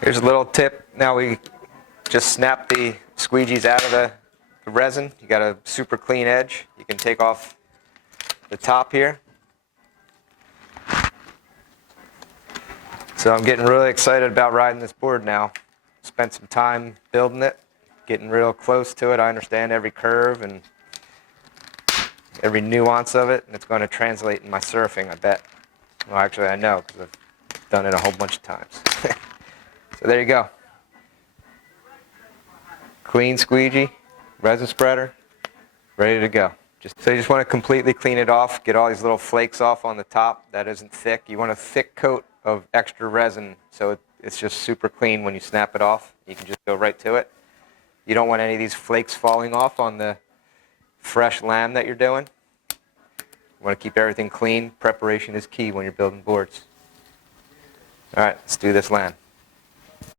Here's a little tip. Now we just snap the squeegees out of the resin. You got a super clean edge. You can take off the top here. So I'm getting really excited about riding this board now. Spent some time building it, getting real close to it. I understand every curve and every nuance of it, and it's going to translate in my surfing, I bet. Well, actually, I know, because I've done it a whole bunch of times. So there you go. Clean squeegee, resin spreader, ready to go. So you just want to completely clean it off, get all these little flakes off on the top. That isn't thick. You want a thick coat of extra resin so it's just super clean when you snap it off. You can just go right to it. You don't want any of these flakes falling off on the fresh lamb that you're doing. You want to keep everything clean. Preparation is key when you're building boards. All right, let's do this lamb.